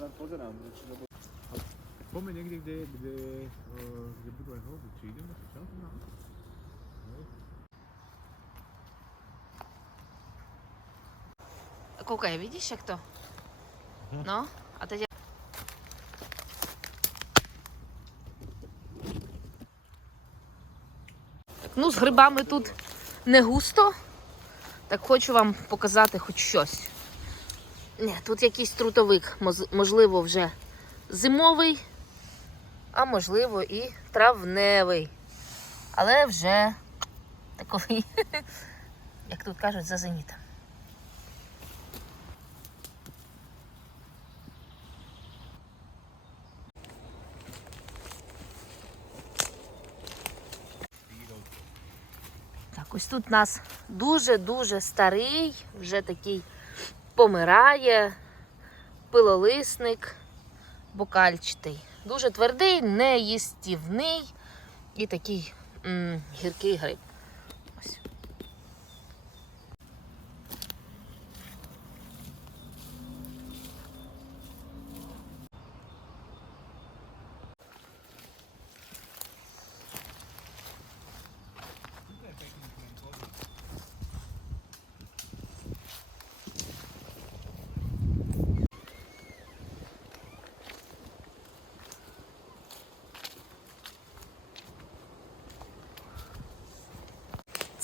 rád pozerám. že či to bude- Poďme niekde, kde, kde, eh, kde budú aj holuby. Či ideme, či čo? No. Koukaj, vidíš, jak to? No, a teď... je... Так, ну, з грибами тут не густо. Так хочу вам показати хоч щось. Ні, тут якийсь трутовик, можливо, вже зимовий, а можливо і травневий. Але вже такий, як тут кажуть, за зенітом. Так, ось тут у нас дуже-дуже старий, вже такий помирає, пилолисник бокальчатий. Дуже твердий, неїстівний і такий м, гіркий гриб. Ось.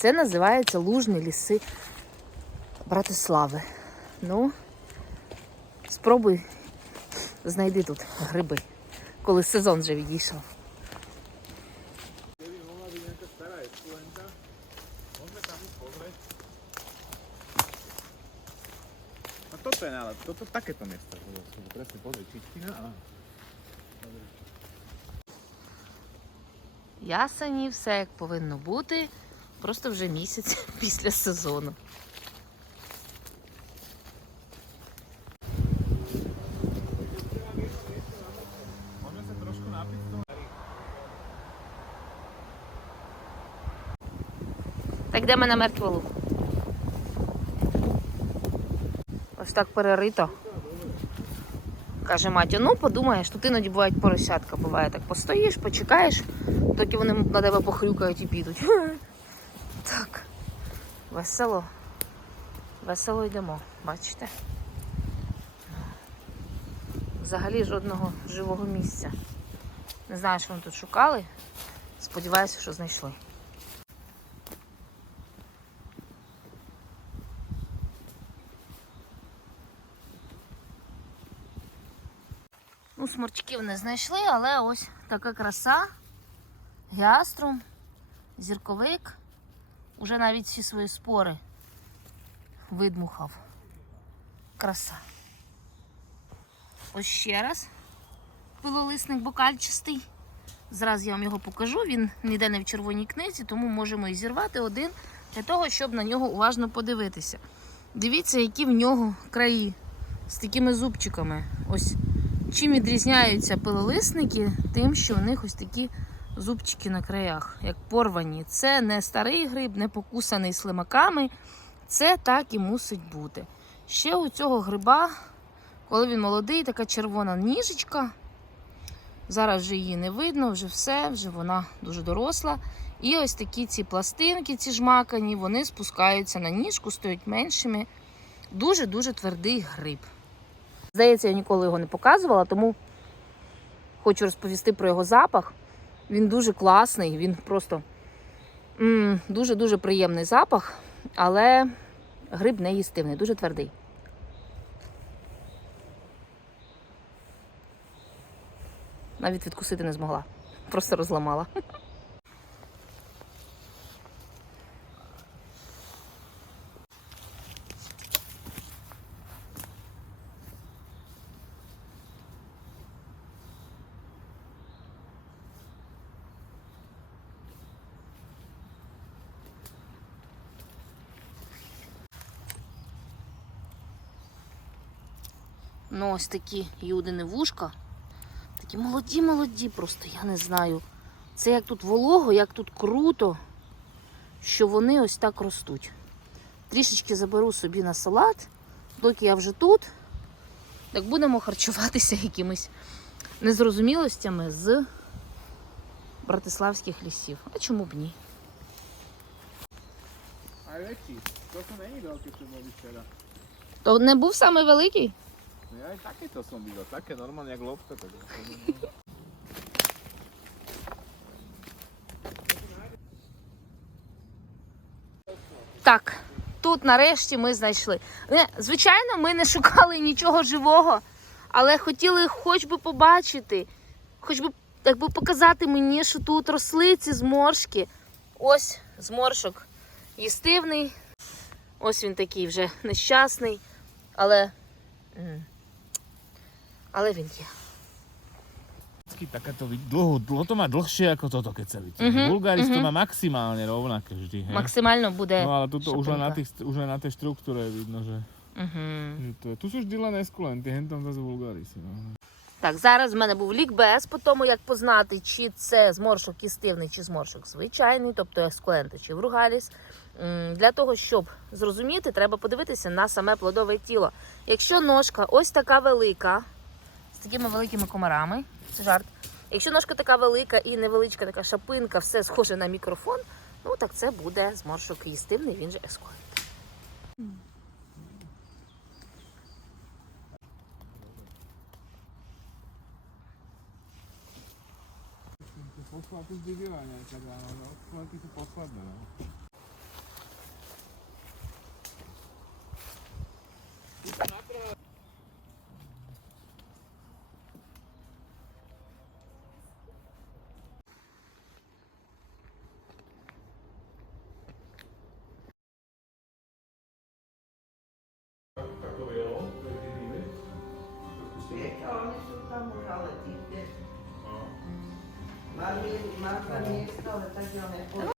Це називається Лужні ліси Братислави. Ну, спробуй знайди тут гриби, коли сезон вже відійшов. A toto je nálad, toto takéto miesto. Presne pozri, Čičtina a... Ясені, все як повинно бути, просто вже місяць після сезону. Так йдемо на мертву луку. Ось так перерито. Каже Матя, ну подумаєш, тут іноді бувають поросятка. Буває так постоїш, почекаєш, доки вони на тебе похрюкають і підуть. Так. Весело. Весело йдемо, бачите? Взагалі жодного живого місця. Не знаю, що вони тут шукали. Сподіваюся, що знайшли. Ну, сморчків не знайшли, але ось така краса. Геаструм, зірковик. Уже навіть всі свої спори видмухав. Краса. Ось ще раз. Пилолисник бокальчастий. Зараз я вам його покажу. Він ніде не в червоній книзі, тому можемо і зірвати один для того, щоб на нього уважно подивитися. Дивіться, які в нього краї з такими зубчиками. Ось Чим відрізняються пилолисники? Тим, що у них ось такі зубчики на краях, як порвані. Це не старий гриб, не покусаний слимаками. Це так і мусить бути. Ще у цього гриба, коли він молодий, така червона ніжечка. Зараз вже її не видно, вже все, вже вона дуже доросла. І ось такі ці пластинки, ці жмакані, вони спускаються на ніжку, стоять меншими. Дуже-дуже твердий гриб. Здається, я ніколи його не показувала, тому хочу розповісти про його запах. Він дуже класний, він просто дуже-дуже приємний запах, але гриб не їстивний, дуже твердий. Навіть відкусити не змогла, просто розламала. Ну, ось такі юдини вушка. Такі молоді-молоді, просто я не знаю. Це як тут волого, як тут круто, що вони ось так ростуть. Трішечки заберу собі на салат, доки я вже тут. так будемо харчуватися якимись незрозумілостями з братиславських лісів. А чому б ні? То не був самий великий? No ja aj takéto som videl, také normálne jak lobka. Tak. Так, тут нарешті ми знайшли. Звичайно, ми не шукали нічого живого, але хотіли хоч би побачити, хоч би якби показати мені, що тут росли ці зморшки. Ось зморшок їстивний. Ось він такий вже нещасний, але, але він є. Vždycky takéto vid- dlho, dlho to má dlhšie ako toto, keď sa vytiahne. Bulgaris to má maximálne rovnaké vždy. Hej? Максимально буде. No ale tuto už len, na šapinka. tých, už len na tej štruktúre je vidno, že, Мгм. že to je. Tu sú vždy len eskulenty, hen tam zase vulgarisi. No. Так, зараз в мене був лікбез по тому, як познати, чи це зморшок кістивний, чи зморшок звичайний, тобто ескуленто чи вругаліс. Для того, щоб зрозуміти, треба подивитися на саме плодове тіло. Якщо ножка ось така велика, такими великими комарами, це жарт. Якщо ножка така велика і невеличка така шапинка, все схоже на мікрофон, ну так це буде зморшок їстивний, він же ескулент. Tie posledné vždy vylania, teda, más para mí está el mejor